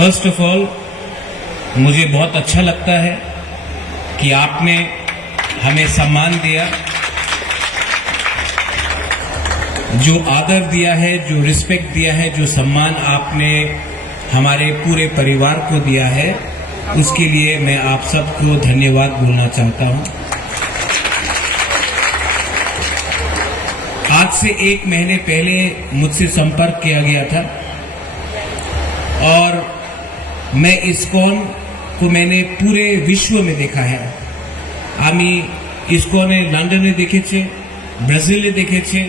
First of all मुझे बहुत अच्छा लगता है कि आपने हमें सम्मान दिया, जो आदर दिया है, जो रिस्पेक्ट दिया है, जो सम्मान आपने हमारे पूरे परिवार को दिया है, उसके लिए मैं आप सबको धन्यवाद बोलना चाहता हूं। आज से 1 महीने पहले मुझसे संपर्क किया गया था और मैं इस्कॉन को मैंने पूरे विश्व में देखा है। आमी इस्कॉने लंडने देखेছে, ব্রাজিলে देखेছে,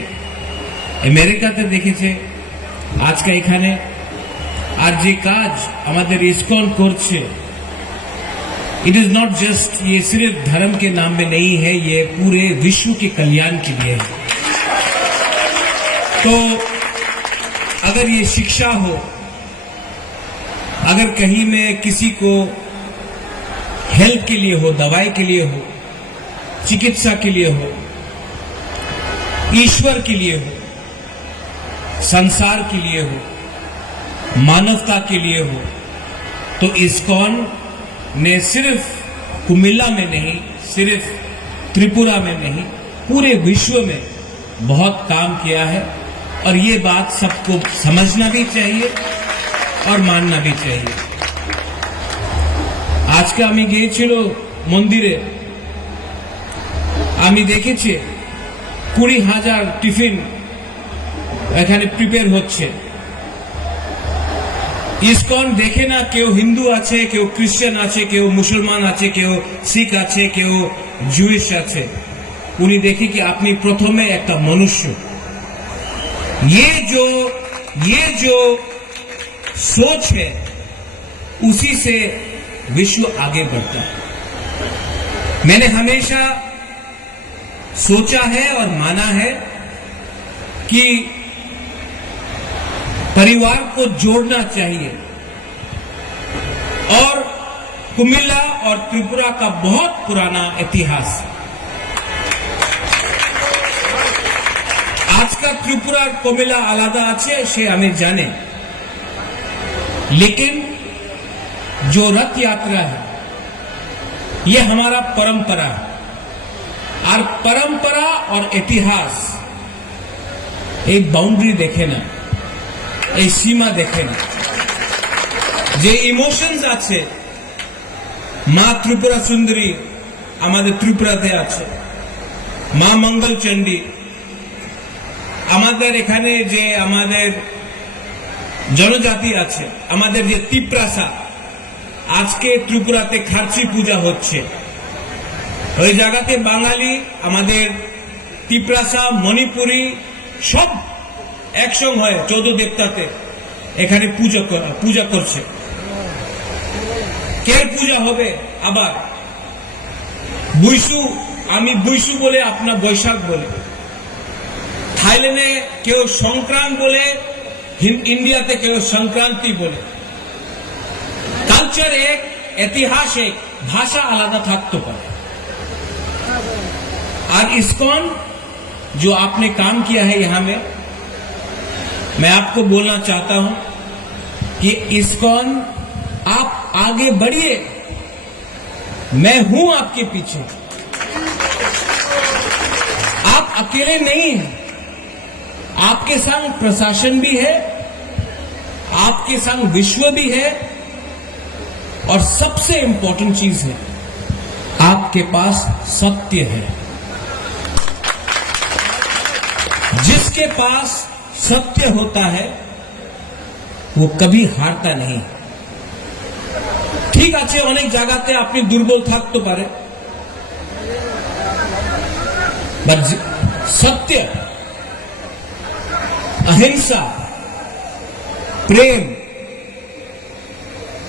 আমেরিকাতে देखेছে, आज का এখানে আর যে কাজ আমাদের ইস্কন করছে, इट इज नॉट जस्ट, ये सिर्फ धर्म के नाम में नहीं है, ये पूरे विश्व के कल्याण के लिए है। तो अगर ये शिक्षा हो, अगर कहीं में किसी को हेल्प के लिए हो, दवाई के लिए हो, चिकित्सा के लिए हो, ईश्वर के लिए हो, संसार के लिए हो, मानवता के लिए हो, तो इस्कॉन ने सिर्फ कुमिल्ला में नहीं, सिर्फ त्रिपुरा में नहीं, पूरे विश्व में बहुत काम किया है। और ये बात सबको समझना भी चाहिए और मानना भी चाहिए। आज के आमी গিয়েছিল মন্দিরে, আমি দেখেছি 20,000 টিফিন এখানে প্রিপেয়ার হচ্ছে। ইসকন দেখে না কেউ হিন্দু আছে, কেউ খ্রিস্টান আছে, কেউ মুসলমান আছে, কেউ শিখ আছে, কেউ জুইশ আছে। উনি দেখে কি আপনি প্রথমে একটা মনুষ্য। ये जो सोच है, उसी से विश्व आगे बढ़ता है। मैंने हमेशा सोचा है और माना है कि परिवार को जोड़ना चाहिए, और कुमिल्ला और त्रिपुरा का बहुत पुराना इतिहास। आज का त्रिपुरा और कुमिल्ला आलादा আছে সে আমি জানি, लेकिन जो रथ यात्रा है ये हमारा परंपरा है, और परंपरा और इतिहास एक बाउंड्री देखे ना, এই সীমা দেখে না। যে ইমোশনস আছে, মা ত্রিপুরা সুন্দরী আমাদের ত্রিপুরাতে আছে, মা মঙ্গল চণ্ডী আমাদের এখানে, যে আমাদের জনজাতি আছে, আমাদের যে তিপ্রাসা, আজকে ত্রিপুরাতে খার্চি পূজা হচ্ছে। ওই জায়গাতে বাঙালি, আমাদের তিপ্রাসা, মণিপুরি সব একসঙ্গ হয়ে 14 দেবতাতে এখানে পূজা করছে। কে পূজা হবে আবার বুইসু, আমি বুইসু বলে, আপনার বৈশাখ বলে। থাইল্যান্ডে কেউ সংক্রান্ত বলে, ইন্ডিয়াতে কেউ সংক্রান্তি বলে। কালচার এক, ইতিহাস এক, ভাষা আলাদা থাকতে পারে। और इस्कॉन जो आपने काम किया है यहां में, मैं आपको बोलना चाहता हूं कि इस्कॉन आप आगे बढ़िए, मैं हूं आपके पीछे। आप अकेले नहीं हैं, आपके संग प्रशासन भी है, आपके संग विश्व भी है, और सबसे इंपॉर्टेंट चीज है, आपके पास सत्य है। जिसके पास सत्य होता है वो कभी हारता नहीं। ठीक আছে, অনেক জায়গাতে আপনি দুর্বল থাকতে পারে, বাট सत्य, अहिंसा, प्रेम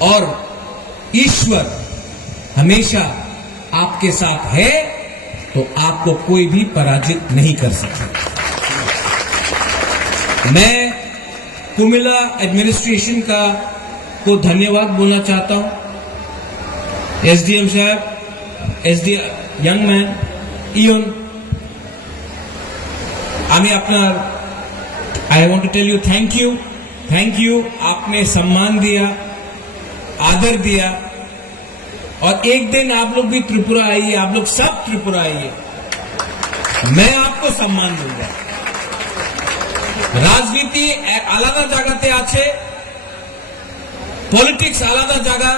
और ईश्वर हमेशा आपके साथ है, तो आपको कोई भी पराजित नहीं कर सकता। मैं कुमिल्ला एडमिनिस्ट्रेशन को धन्यवाद बोलना चाहता हूं। एसडीएम साहब, एसडीएम यंग मैन, इयन, আমি আপনার I want to tell you thank you, आपने सम्मान दिया, आदर दिया। और एक दिन आप लोग भी त्रिपुरा आइए, आप लोग सब त्रिपुरा आइए, मैं आपको सम्मान दूंगा। राजनीति आलादा জায়গাতে আছে, পলিটিক্স আলাদা জায়গা,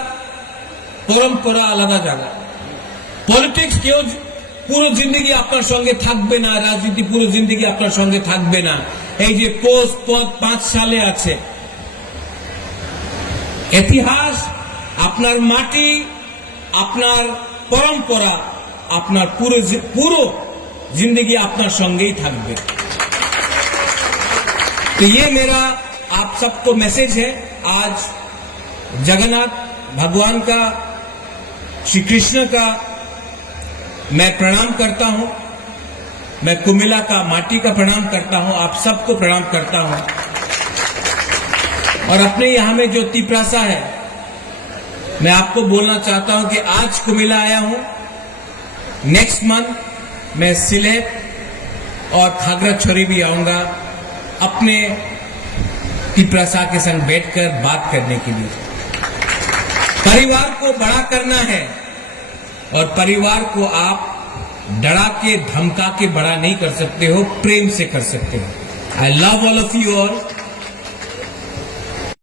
পরম্পরা আলাদা জায়গা। পলিটিক্স কেউ পুরো জিন্দগি আপনার সঙ্গে থাকবে না, রাজনীতি পুরো জিন্দগি আপনার সঙ্গে থাকবে না। এই যে পোস্ট পদ 5 সালে আছে, ইতিহাস, আপনার মাটি, আপনার পরম্পরা, আপনার পুরো जिंदगी আপনার সঙ্গেই থাকবে। तो ये मेरा आप सबको मैसेज है। आज जगन्नाथ भगवान का, श्री कृष्ण का मैं प्रणाम करता हूं, मैं कुमिला का माटी का प्रणाम करता हूं, आप सबको प्रणाम करता हूं। और अपने यहां में जो तिप्रासा है, मैं आपको बोलना चाहता हूं कि आज कुमिला आया हूं, नेक्स्ट मंथ मैं सिलेट और खागराछोरी भी आऊंगा अपने तिप्रासा के संग बैठकर बात करने के लिए। परिवार को बड़ा करना है और परिवार को आप डरा के धमका के बड़ा नहीं कर सकते हो, प्रेम से कर सकते हो। I love all of you all.